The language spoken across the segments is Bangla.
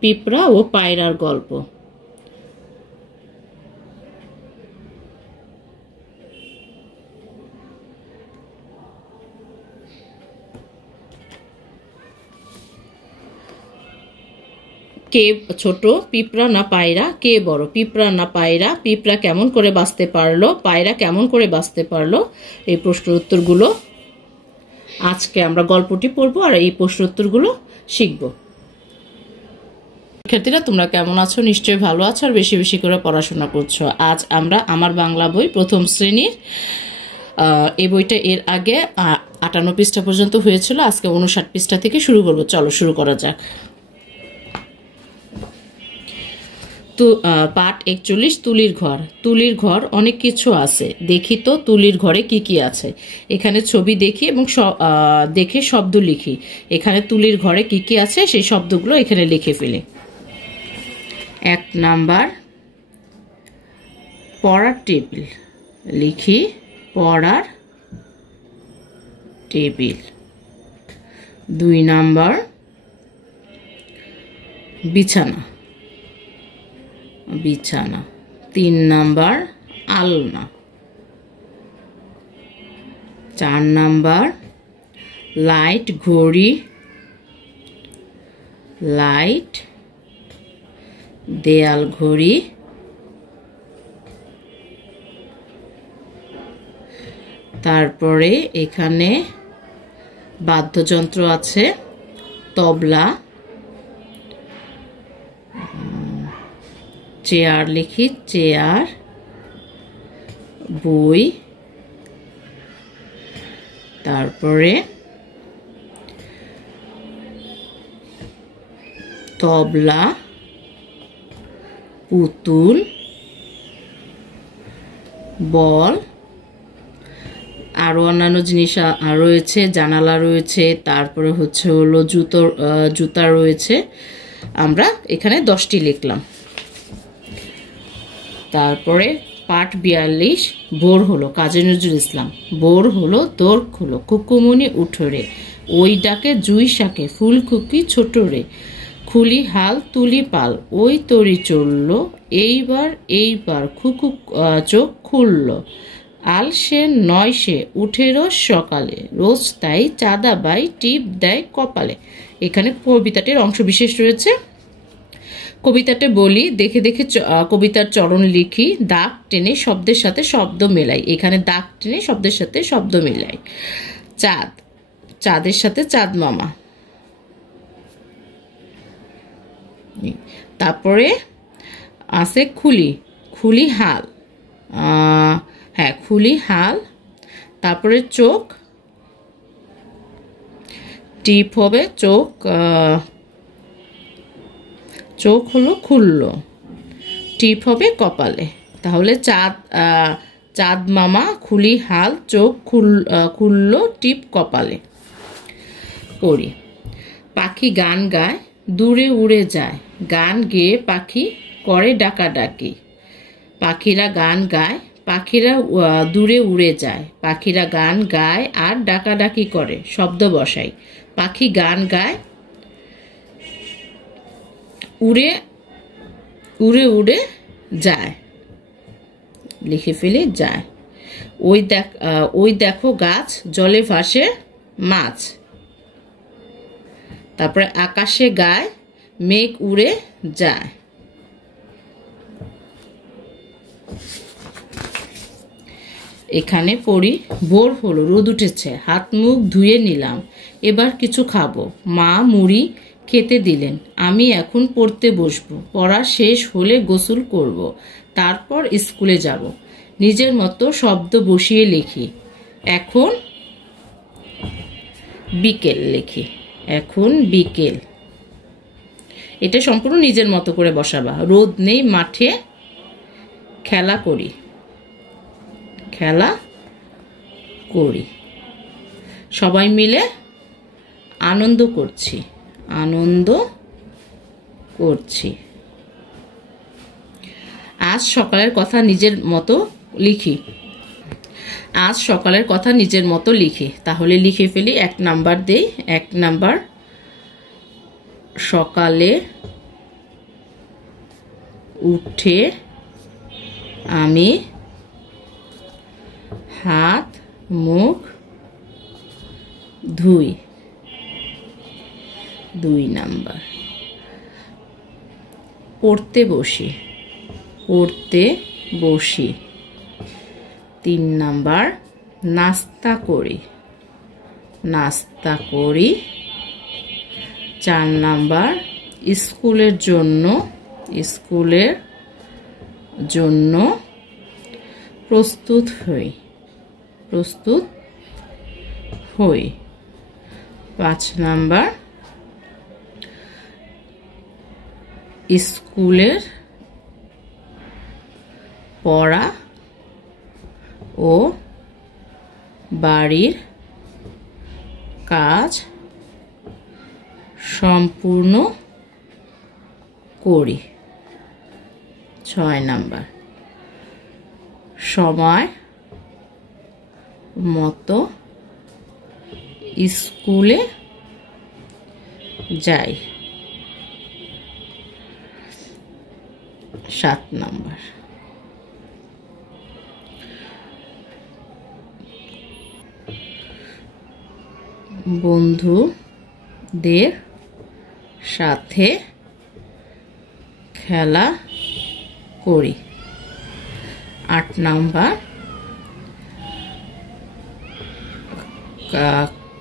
পিঁপড়া ও পায়রার গল্প। কে ছোট, পিঁপড়া না পায়রা? কে বড়, পিঁপড়া না পায়রা? পিঁপড়া কেমন করে বাঁচতে পারলো, পায়রা কেমন করে বাঁচতে পারলো? এই প্রশ্নের উত্তরগুলো আজকে আমরা গল্পটি পড়বো আর এই প্রশ্ন উত্তরগুলো শিখব। শিক্ষার্থীরা তোমরা কেমন আছো? নিশ্চয়ই ভালো আছো আর বেশি বেশি করে পড়াশোনা করছো। আজ আমরা আমার বাংলা বই প্রথম শ্রেণীর এই বইটা এর আগে 58 পৃষ্ঠা পর্যন্ত হয়েছিল, আজকে 59 পৃষ্ঠা থেকে শুরু করবো। চলো শুরু করা যাক। তো পাঠ 41, তুলির ঘর। তুলির ঘর অনেক কিছু আছে, দেখি তো তুলির ঘরে কি কি আছে। এখানে ছবি দেখি এবং দেখে শব্দ লিখি। এখানে তুলির ঘরে কি কি আছে সেই শব্দগুলো এখানে লিখে ফেলি। 1 নাম্বার পড়ার টেবিল, লিখি পড়ার টেবিল। 2 নাম্বার বিছানা, বিছানা। 3 নাম্বার আলনা। 4 নাম্বার লাইট, ঘড়ি, লাইট, দেয়াল ঘড়ি। তারপরে এখানে বাদ্যযন্ত্র আছে, তবলা। চেয়ার লিখি, চেয়ার, বই। তারপরে তবলা, পুতুল, বল। আরো অন্যান্য জিনিস রয়েছে, জানালা রয়েছে, তারপরে হলো জুতা রয়েছে। আমরা এখানে 10টি লিখলাম। তারপরে পাঠ 42, ভোর হলো, কাজী নজরুল ইসলাম। ভোর হলো, দোর হলো, কুকুমনি উঠোরে, ওই ডাকে জুই শাকে, ফুল খুকি ছোট রে, খুলি হাল তুলি পাল, ওই তরি চলল, এইবার এইবার খুকু চোখ খুলল, আল সে নয় সে উঠে রোজ সকালে, রোজ তাই চাঁদা বাই টিপ দেয় কপালে। এখানে কবিতাটির অংশ বিশেষ রয়েছে। কবিতাটা বলি, দেখে দেখে কবিতার চরণ লিখি, দাগ টেনে শব্দের সাথে শব্দ মেলাই। এখানে দাগ টেনে শব্দের সাথে শব্দ মেলাই। চাঁদ, চাঁদের সাথে চাঁদ মামা। তারপরে আছে খুলি, খুলি হাল, হ্যাঁ খুলি হাল। তারপরে চোখ, টিপ হবে, চোখ, চোখ হলো খুলল, টিপ হবে কপালে। তাহলে চাঁদ মামা, খুলি হাল, চোখ খুলল, টিপ কপালে। পড়ি। পাখি গান গায়, দূরে উড়ে যায়, গান গেয়ে পাখি করে ডাকাডাকি। পাখিরা গান গায়, পাখিরা দূরে উড়ে যায়, পাখিরা গান গায় আর ডাকাডাকি করে, শব্দ বসাই। পাখি গান গায়, উড়ে উড়ে উড়ে যায়, লিখে ফেলি যায়। ওই দেখো গাছ, জলে ভাসে মাছ। তারপরে আকাশে গায়, মেঘ উড়ে যায়। এখানে পড়ি, ভোর হলো, রোদ উঠেছে, হাত মুখ ধুয়ে নিলাম, এবার কিছু খাবো, মা মুড়ি খেতে দিলেন, আমি এখন পড়তে বসবো, পড়া শেষ হলে গোসল করব, তারপর স্কুলে যাব। নিজের মতো শব্দ বসিয়ে লিখি, এখন বিকেল লিখি, এখন বিকেল। এটা সম্পূর্ণ নিজের মতো করে বসাবা। রোদ নেই মাঠে, খেলা করি, খেলা করি। সবাই মিলে আনন্দ করছি, আনন্দ করছি। আজ সকালের কথা নিজের মতো লিখি, আজ সকালের কথা নিজের মতো লিখি। তাহলে লিখে ফেলি, 1 নাম্বার দেই। 1 নাম্বার সকালে উঠে আমি হাত মুখ ধুই। 2 নাম্বার। পড়তে বসি। পড়তে বসি। 3 নাম্বার। নাস্তা করি। নাস্তা করি। 4 নাম্বার। স্কুলের জন্য। স্কুলের জন্য প্রস্তুত হই। প্রস্তুত হই। 5 নাম্বার। স্কুলের পড়া ও বাড়ির কাজ সম্পূর্ণ করি। 6 নাম্বার। সময় মতো স্কুলে যাই। 7 নাম্বার। বন্ধুদের সাথে খেলা করি। 8 নাম্বার।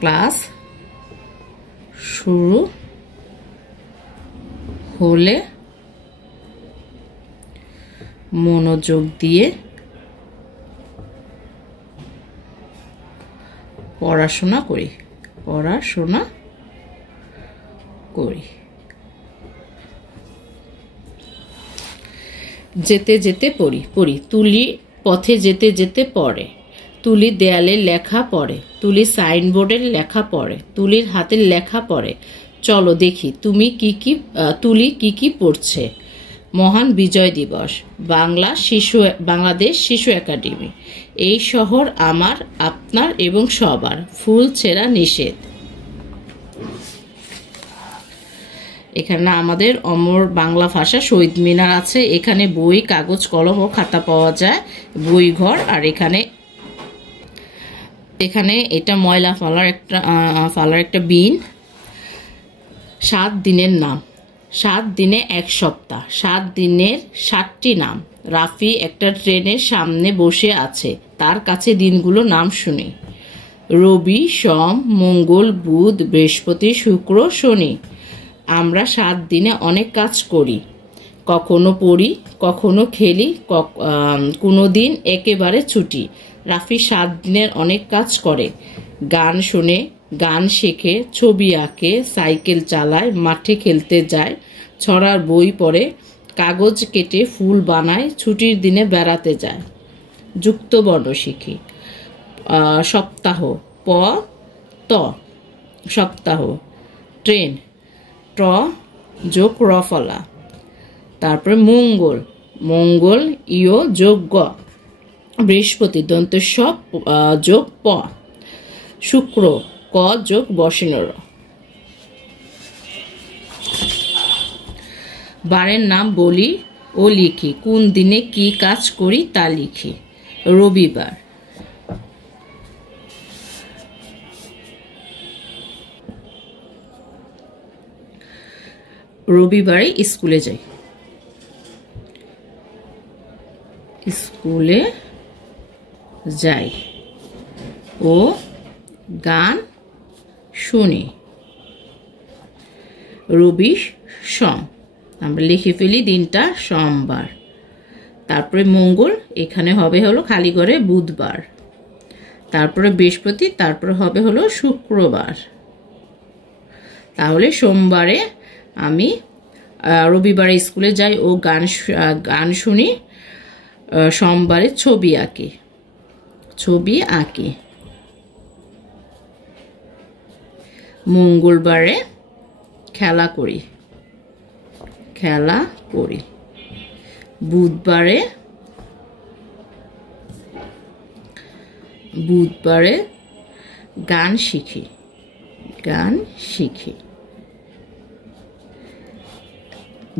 ক্লাস শুরু হলে মনোযোগ দিয়ে পড়াশোনা করি। পড়াশোনা করি। যেতে যেতে পড়ি। পড়ি। তুলি পথে যেতে যেতে পড়ে। তুলি দেয়ালের লেখা পড়ে। তুলি সাইনবোর্ডের লেখা পড়ে। তুলির হাতের লেখা পড়ে। চলো দেখি তুলি কি কি পড়ছে। মহান বিজয় দিবস। বাংলাদেশ শিশু একাডেমি। এই শহর আমার, আপনার এবং সবার। ফুল ছেঁড়া নিষেধ। এখানে আমাদের অমর বাংলা ভাষা শহীদ মিনার আছে। এখানে বই, কাগজ, কলম ও খাতা পাওয়া যায়। বই ঘর। আর এখানে এটা ময়লা ফালার একটা বিন। 7 দিনের নাম। 7 দিনে 1 সপ্তাহ। 7 দিনের 7টি নাম। রাফি একটা ট্রেনের সামনে বসে আছে। তার কাছে দিনগুলো নাম শুনি। রবি, সোম, মঙ্গল, বুধ, বৃহস্পতি, শুক্র, শনি। আমরা 7 দিনে অনেক কাজ করি। কখনো পড়ি, কখনো খেলি, কোনো দিন একেবারে ছুটি। রাফি 7 দিনের অনেক কাজ করে। গান শোনে, গান শেখে, ছবি আঁকে, সাইকেল চালায়, মাঠে খেলতে যায়, ছড়ার বই পড়ে, কাগজ কেটে ফুল বানায়, ছুটির দিনে বেড়াতে যায়। যুক্তবর্ণ শিখি। সপ্তাহ প ত সপ্তাহ। ট্রেন ট যোগ রফলা। তারপরে মঙ্গল ইয় যোগ গ। বৃহস্পতি দন্ত স যোগ প। শুক্র ক যোগ বসিনর। বারের নাম বলি ও লিখি। কোন দিনে কি কাজ করি তা লিখি। রবিবার। রবিবারে স্কুলে যাই। স্কুলে যাই ও গান শুনি। রবি সোম। আমরা লিখে ফেলি দিনটা সোমবার। তারপরে মঙ্গল, এখানে হবে হলো খালি করে বুধবার। তারপরে বৃহস্পতি, তারপরে হবে হলো শুক্রবার। তাহলে সোমবারে আমি রবিবারে স্কুলে যাই ও গান শুনি। সোমবারে ছবি আঁকি। মঙ্গলবারে খেলা করি। বুধবারে গান শিখি।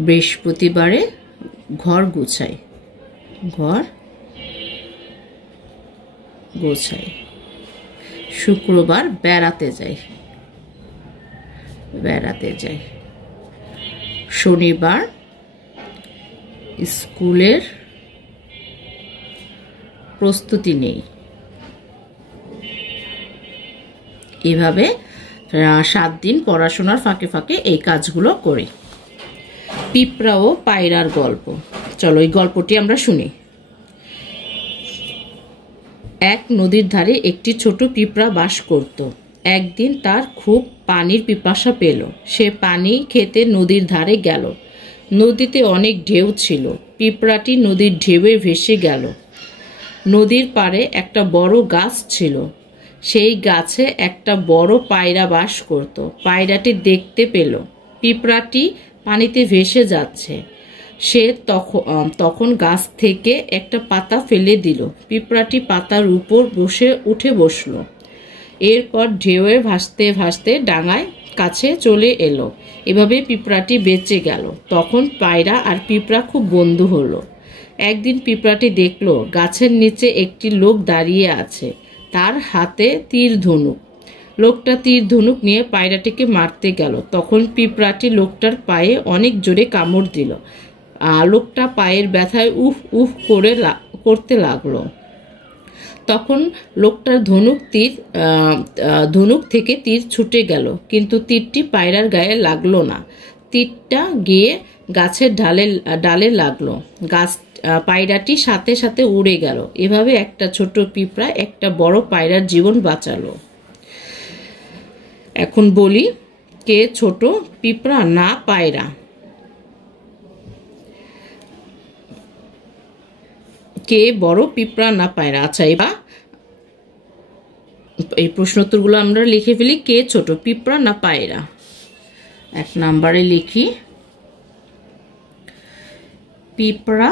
বৃহস্পতিবারে ঘর গুছায়, ঘর গোছায়। শুক্রবার বেড়াতে যায়, বেড়াতে যায়। শনিবার স্কুলের প্রস্তুতি নেই। এভাবে 7 দিন পড়াশোনার ফাঁকে ফাঁকে এই কাজগুলো করি। পিঁপড়া ও পায়রার গল্প। চলো এই গল্পটি আমরা শুনি। এক নদীর ধারে একটি ছোট পিঁপড়া বাস করত। একদিন তার খুব পানির পিপাসা পেল। সে পানি খেতে নদীর ধারে গেল। নদীতে অনেক ঢেউ ছিল। পিঁপড়াটি নদীর ঢেউয়ে ভেসে গেল। নদীর পাড়ে একটা বড় গাছ ছিল। সেই গাছে একটা বড় পায়রা বাস করত। পায়রাটি দেখতে পেল পিঁপড়াটি পানিতে ভেসে যাচ্ছে। সে তখন গাছ থেকে একটা পাতা ফেলে দিল। পিঁপড়াটি পাতার উপর উঠে বসলো। এরপর ঢেউয়ে ভাসতে ভাসতে ডাঙায় কাছে চলে এলো। এভাবে পিঁপড়াটি বেঁচে গেল। তখন পায়রা আর পিঁপড়া খুব বন্ধু হলো। একদিন পিঁপড়াটি দেখলো গাছের নিচে একটি লোক দাঁড়িয়ে আছে, তার হাতে তীর ধনুক। লোকটা তীর ধনুক নিয়ে পায়রাটিকে মারতে গেল। তখন পিঁপড়াটি লোকটার পায়ে অনেক জোরে কামড় দিল। লোকটা পায়ের ব্যথায় উফ উফ করতে লাগলো। তখন লোকটার ধনুক থেকে তীর ছুটে গেল, কিন্তু তীরটি পায়রার গায়ে লাগলো না। তীরটা গিয়ে গাছের ডালে লাগলো। পায়রাটি সাথে সাথে উড়ে গেল। এভাবে একটা ছোট পিঁপড়া একটা বড় পায়রার জীবন বাঁচালো। এখন বলি, কে ছোট পিঁপড়া না পায়রা? কে বড় পিঁপড়া না পায়রা? আচ্ছা, এবার এই প্রশ্নোত্তরগুলো আমরা লিখে ফেলি। কে ছোট পিঁপড়া না পায়রা? 1 নম্বরে লিখি পিঁপড়া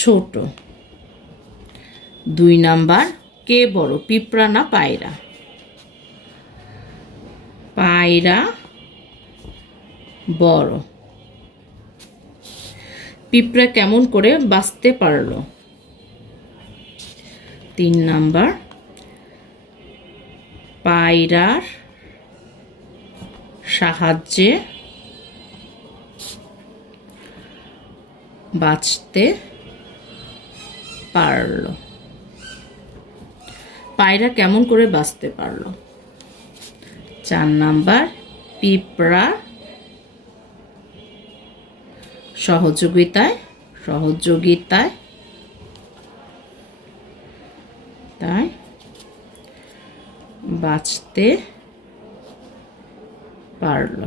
ছোট। 2 নাম্বার, কে বড় পিঁপড়া না পায়রা? পায়রা বড়। পিঁপড়া কেমন করে বাঁচতে পারলো? 3 নাম্বার, পায়রার সাহায্যে বাঁচতে পারলো। পায়রা কেমন করে বাঁচতে পারলো? 4 নাম্বার, পিঁপড়া সহযোগিতায় বাঁচতে পারলো।